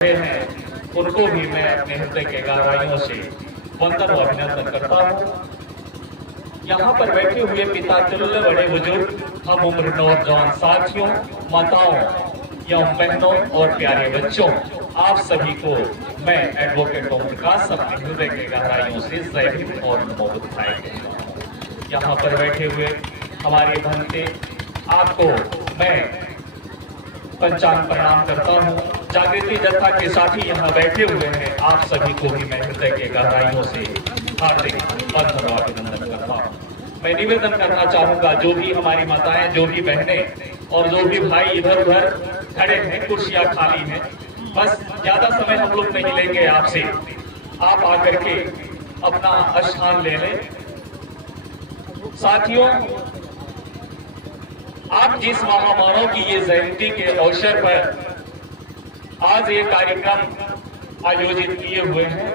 हैं उनको भी मैं अपने हृदय के गहराइयों से वंदन और अभिनंदन करता हूँ। यहाँ पर बैठे हुए पिता तुल्य बड़े बुजुर्ग, हम उम्र नौजवान साथियों, माताओं एवं बहनों और प्यारे बच्चों, आप सभी को मैं एडवोकेट ओम प्रकाश अपने हृदय के गहराइयों से जय हिंद और नमो बुद्धाय कहता हूँ। यहाँ पर बैठे हुए हमारे भंते, आपको मैं पंचांग प्रणाम करता हूँ। जागृति जत्था के साथी यहाँ बैठे हुए हैं, आप सभी को भी मैं हृदय के गहराइयों से हार्दिक वंदन और अभिनंदन करता हूँ। मैं निवेदन करना चाहूंगा, जो भी हमारी माताएं, जो भी बहनें और जो भी भाई इधर उधर खड़े हैं, कुर्सियां खाली हैं, बस ज्यादा समय हम लोग नहीं लेंगे आपसे। आप आकर के अपना स्थान ले लें। साथियों, आप जिस महामानव की ये जयंती के अवसर पर आज ये कार्यक्रम आयोजित किए हुए हैं,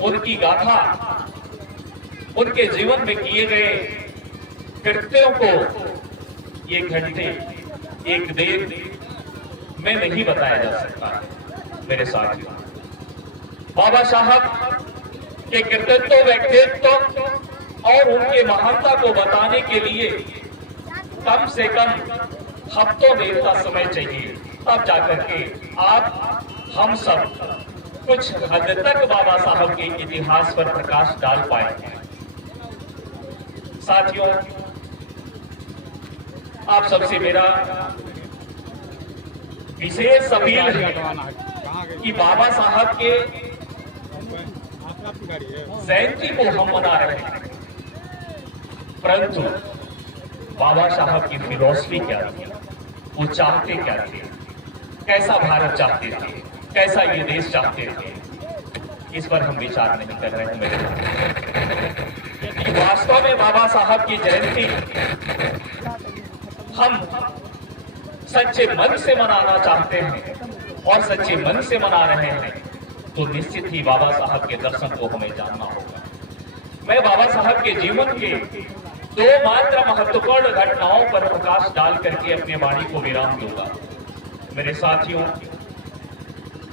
उनकी गाथा, उनके जीवन में किए गए कृत्यों को एक घंटे, एक देर में नहीं बताया जा सकता। मेरे साथियों, बाबा साहब के कृतित्व, व्यक्तित्व और उनके महानता को बताने के लिए कम से कम हफ्तों देर का समय चाहिए, तब जाकर के आप हम सब कुछ हद तक बाबा साहब के इतिहास पर प्रकाश डाल पाएंगे। साथियों, आप सबसे मेरा विशेष अपील है कि बाबा साहब के जयंती को हम मना रहे हैं, परंतु बाबा साहब की फिलॉसफी क्या थी, वो चाहते क्या थे, कैसा भारत चाहते थे, कैसा ये देश चाहते थे, इस पर हम विचार नहीं कर रहे हैं। मेरे वास्तव में बाबा साहब की जयंती हम सच्चे मन से मनाना चाहते हैं और सच्चे मन से मना रहे हैं, तो निश्चित ही बाबा साहब के दर्शन को हमें जानना होगा। मैं बाबा साहब के जीवन के दो मात्र महत्वपूर्ण घटनाओं पर प्रकाश डाल करके अपने वाणी को विराम दूंगा। मेरे साथियों,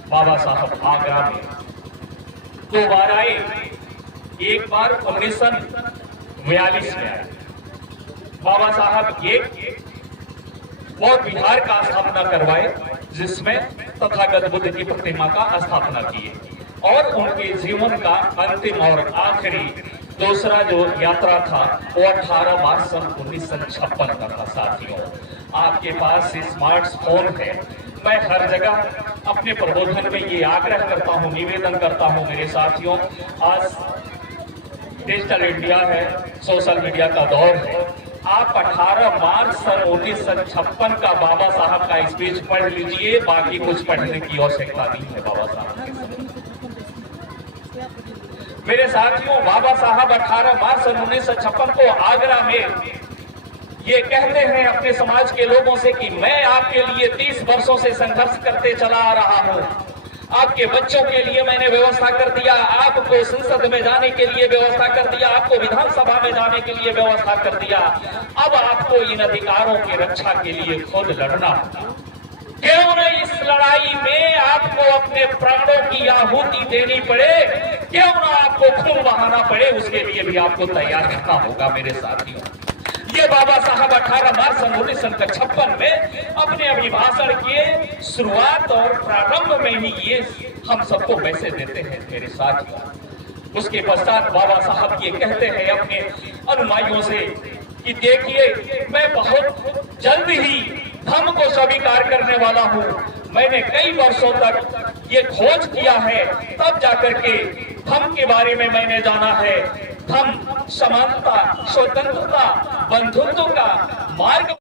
बाबा साहब आगरा में 2 बार आए। एक बार 1942 में आए। बाबा साहब एक और बिहार का स्थापना करवाए, जिसमें तथागत बुद्ध की प्रतिमा का स्थापना किए, और उनके जीवन का अंतिम और आखिरी दूसरा जो यात्रा था वो 18 मार्च सन 1956 का था। साथियों, आपके पास स्मार्टफोन है। मैं हर जगह अपने प्रबोधन में ये आग्रह करता हूँ, निवेदन करता हूँ मेरे साथियों, आज डिजिटल इंडिया है, सोशल मीडिया का दौर है। आप 18 मार्च सन 1956 का बाबा साहब का स्पीच पढ़ लीजिए, बाकी कुछ पढ़ने की आवश्यकता नहीं है बाबा साहब। मेरे साथियों, बाबा साहब 18 मार्च सन 1956 को आगरा में ये कहते हैं अपने समाज के लोगों से कि मैं आपके लिए 30 वर्षों से संघर्ष करते चला आ रहा हूं। आपके बच्चों के लिए मैंने व्यवस्था कर दिया, आपको संसद में जाने के लिए व्यवस्था कर दिया, आपको विधानसभा में जाने के लिए व्यवस्था कर दिया। अब आपको इन अधिकारों की रक्षा के लिए खुद लड़ना होगा। क्यों न इस लड़ाई में आपको अपने प्राणों की आहुति देनी पड़े, क्यों न आपको खून बहाना पड़े, उसके लिए भी आपको तैयार रहना होगा। मेरे साथियों, ये बाबा साहब 18 मार्च सन 1956 में अपने अभिभाषण के शुरुआत और प्रारंभ में ही ये हम सबको मैसेज देते हैं। मेरे साथियों, उसके पश्चात बाबा साहब ये कहते हैं अपने अनुयायियों से कि देखिए, मैं बहुत जल्द ही धम्म को स्वीकार करने वाला हूँ। मैंने कई वर्षों तक ये खोज किया है, तब जाकर के धम्म के बारे में मैंने जाना है। धम्म समानता, स्वतंत्रता, बंधुत्व का मार्ग